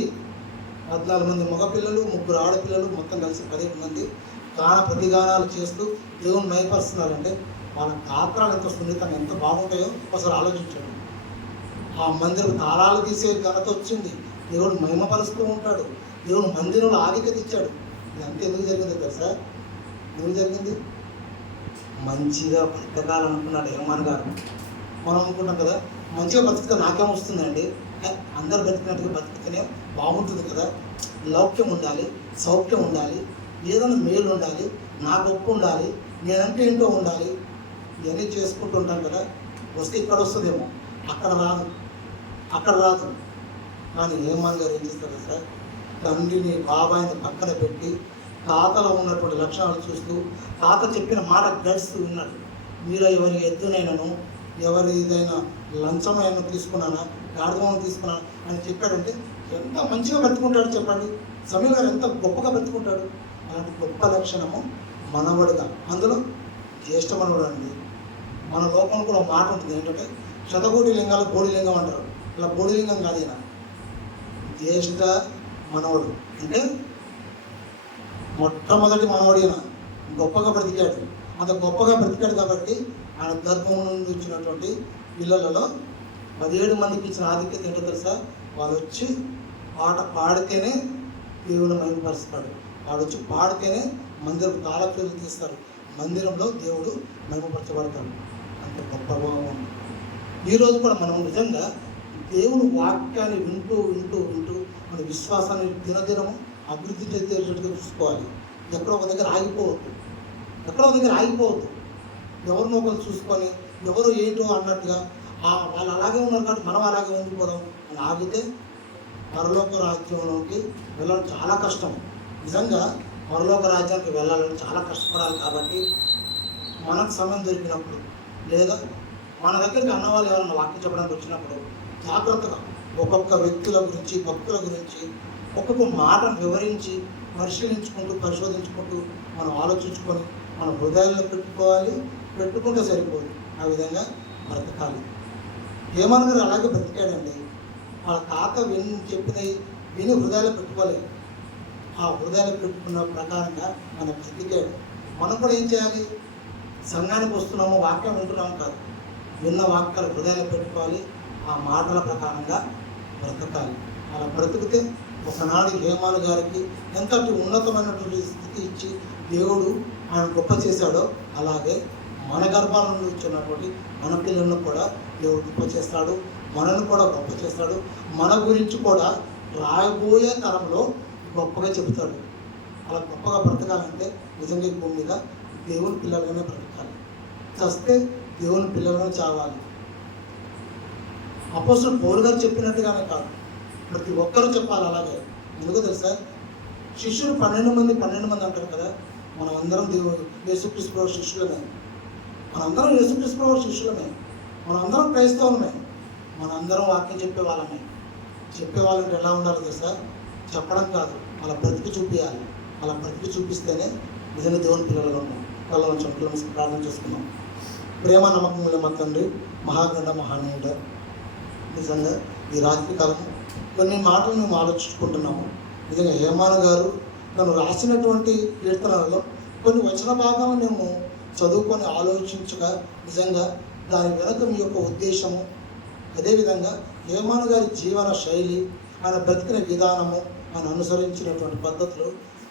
14 మంది మగపిల్లలు, 3 ఆడపిల్లలు, మొత్తం కలిసి 15 మంది గాన ప్రతిగానాలు చేస్తూ దేవుని మహిమపరుస్తున్నారంటే వాళ్ళ గాత్రాలు ఎంత సున్నితంగా ఎంత బాగుంటాయో ఒకసారి ఆలోచించాడు. ఆ మందిరం తాళాలు తీసే ఘనత వచ్చింది. దేవుడు మహిమపరుస్తూ ఉంటాడు. దేవుడు మందిరంలో ఆధిక్యత ఇచ్చాడు. ఇదంతా ఎందుకు జరిగింది తెలుసా? ఎందుకు జరిగింది? మంచిగా బ్రతకాలనుకున్నాడు హేమాను గారు. మనం అనుకుంటాం కదా, మంచిగా బ్రతికితే నాకేం వస్తుందండి, అందరు బ్రతికినట్టుగా బ్రతికితేనే బాగుంటుంది కదా, లౌక్యం ఉండాలి, సౌఖ్యం ఉండాలి, ఏదైనా మేలు ఉండాలి, నా గొప్ప ఉండాలి, నేనంటే ఏంటో ఉండాలి, ఇవన్నీ చేసుకుంటూ ఉంటాం కదా. వస్తే ఇక్కడ వస్తుందేమో, అక్కడ రాదు. కానీ హేమాన్ గారు ఏం చేస్తారు సార్? తండ్రిని బాబాయిని పక్కన పెట్టి తాతలో ఉన్నటువంటి లక్షణాలు చూస్తూ తాత చెప్పిన మాట గడుస్తూ ఉన్నాడు. మీరు ఎవరి ఎద్దునైనాను, ఎవరి ఏదైనా లంచమైన తీసుకున్నానా, గాడిదమైన తీసుకున్నాను అని చెప్పాడంటే ఎంత మంచిగా బ్రతుకుంటాడు చెప్పండి. సమీర్ గారు ఎంత గొప్పగా బ్రతుకుంటాడు. అలాంటి గొప్ప లక్షణము మనవడిగా, అందులో జ్యేష్ఠ మనవడు అండి. మన లోకంలో కూడా మాట ఉంటుంది ఏంటంటే శతకోటి లింగాలు బోడిలింగం అంటారు. ఇలా బోడిలింగం కాదు ఈయన, జ్యేష్ఠ మనవడు. అంటే మొట్టమొదటి మనవడు ఈయన. గొప్పగా బ్రతికాడు. అంత గొప్పగా బ్రతికాడు కాబట్టి ఆయన గర్భం నుండి వచ్చినటువంటి పిల్లలలో 17 మందికి ఇచ్చిన ఆధిక్యత ఏంటో తెలుసా? వాళ్ళు వచ్చి పాట పాడితేనే దేవుని మహిమపరుస్తాడు. వాడు వచ్చి పాడితేనే మందిరం తాళపేర్లు తీస్తారు. మందిరంలో దేవుడు మహిమపరచబడతాడు. అంత గొప్ప భావం ఉంది. ఈరోజు కూడా మనం నిజంగా దేవుని వాక్యాన్ని వింటూ మన విశ్వాసాన్ని దినదినము అభివృద్ధి చేసేటట్టుగా చూసుకోవాలి. ఎక్కడో ఒక దగ్గర ఆగిపోవద్దు. ఎవరినో ఒకరు చూసుకొని ఎవరు ఏంటో అన్నట్టుగా వాళ్ళు అలాగే ఉన్నారు కాబట్టి మనం అలాగే ఉండిపోదాం అని ఆగితే పరలోక రాజ్యంలోకి వెళ్ళడం చాలా కష్టం. నిజంగా పరలోక రాజ్యానికి వెళ్ళాలని చాలా కష్టపడాలి. కాబట్టి మనకు సమయం దొరికినప్పుడు లేదా మన దగ్గరికి అన్నవాళ్ళు ఎవరైనా వాక్యం చెప్పడానికి వచ్చినప్పుడు జాగ్రత్తగా ఒక్కొక్క వ్యక్తుల గురించి, భక్తుల గురించి ఒక్కొక్క మాటను వివరించి పరిశోధించుకుంటూ మనం ఆలోచించుకొని మన హృదయాల్లో పెట్టుకోవాలి, పెట్టుకుంటే సరిపోదు, ఆ విధంగా బ్రతకాలి. హేమాన్ గారు అలాగే బ్రతికాడండి. వాళ్ళ తాత చెప్పినవి విని హృదయాలు పెట్టుకోలేదు. ఆ హృదయాలు పెట్టుకున్న ప్రకారంగా మనం బ్రతికాడు. మనం కూడా ఏం చేయాలి? సంఘానికి వస్తున్నాము, వాక్యం వింటున్నాము కాదు, విన్న వాక్యాలు హృదయాలు పెట్టుకోవాలి, ఆ మాటల ప్రకారంగా బ్రతకాలి. అలా బ్రతికితే ఒకనాడు హేమాన్ గారికి ఎంతటి ఉన్నతమైనటువంటి స్థితి ఇచ్చి దేవుడు ఆయన గొప్ప చేశాడో, అలాగే మన గర్భాల నుండి వచ్చినటువంటి మన పిల్లలను కూడా దేవుడు గొప్ప చేస్తాడు, మనల్ని కూడా గొప్ప చేస్తాడు. మన గురించి కూడా రాబోయే తరంలో గొప్పగా చెబుతాడు. అలా గొప్పగా బ్రతకాలంటే నిజంగా ఈ భూమి మీద దేవుని పిల్లలుగానే బ్రతకాలి. చస్తే దేవుని పిల్లలుగానే చావాలి. అపోస్తలుడు పౌలు గారు చెప్పినట్టుగానే కాదు, ప్రతి ఒక్కరూ చెప్పాలి అలాగే. ఎందుకో తెలుసా? శిష్యులు 12 మంది అంటారు కదా. మనం అందరం యేసుక్రీస్తు ప్రభువు శిష్యులమే. మనందరం యేసుక్రీస్తు ప్రభువు శిష్యులమే. మనందరం క్రైస్తవులమే. మనందరం వాక్యం చెప్పేవాళ్ళమే. చెప్పేవాళ్ళంటే ఎలా ఉండాలి తెలుసా? చెప్పడం కాదు, అలా బ్రతికి చూపించాలి. అలా బ్రతికి చూపిస్తేనే నిజంగా దేవుని పిల్లలుగా ఉన్నాం. కళ్ళ చంపుల ప్రార్థన చేసుకున్నాం. ప్రేమ నమ్మకం మా తండ్రి, మహాగండ మహానీయుడ, నిజంగా ఈ రాత్రి కాలం కొన్ని మాటలు మేము ఆలోచించుకుంటున్నాము. నిజంగా హేమాన్ గారు తను రాసినటువంటి కీర్తనలలో కొన్ని వచన భాగాలను మేము చదువుకొని ఆలోచించగా నిజంగా దాని వెనుక మీ యొక్క ఉద్దేశము, అదేవిధంగా హేమాన్ గారి జీవన శైలి, ఆయన బ్రతికిన విధానము, ఆయన అనుసరించినటువంటి పద్ధతులు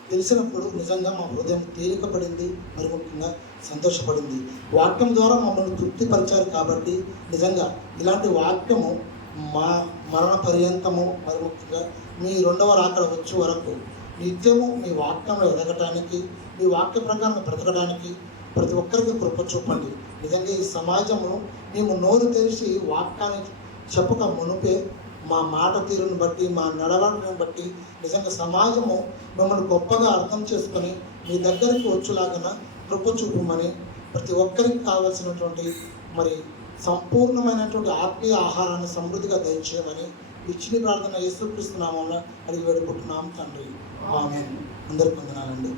తెలిసినప్పుడు నిజంగా మా హృదయం తేలికపడింది, మరి ముఖ్యంగా సంతోషపడింది. వాక్యం ద్వారా మమ్మల్ని తృప్తిపరిచారు కాబట్టి నిజంగా ఇలాంటి వాక్యము మా మరణ పర్యంతము, మరి ముఖ్యంగా మీ 2వ రాకడ వచ్చే వరకు నిత్యము మీ వాక్యంలో ఎదగటానికి, మీ వాక్య ప్రకారం బ్రతకడానికి ప్రతి ఒక్కరికి కృప చూపండి. నిజంగా ఈ సమాజంలో మేము నోరు తెరిచి వాక్యాన్ని చెప్పక మునుపే మా మాట తీరుని బట్టి, మా నడవడిని బట్టి నిజంగా సమాజము మిమ్మల్ని గొప్పగా అర్థం చేసుకొని మీ దగ్గరికి వచ్చేలాగా కృప చూపమని, ప్రతి ఒక్కరికి కావాల్సినటువంటి మరి సంపూర్ణమైనటువంటి ఆత్మీయ ఆహారాన్ని సమృద్ధిగా దయచేయమని ఇచ్చిన ప్రార్థన యేసుక్రీస్తు నామమున అడిగి వేడుకుంటున్నాం తండ్రి. ఆమేన్. అందరికీ వందనాలండి.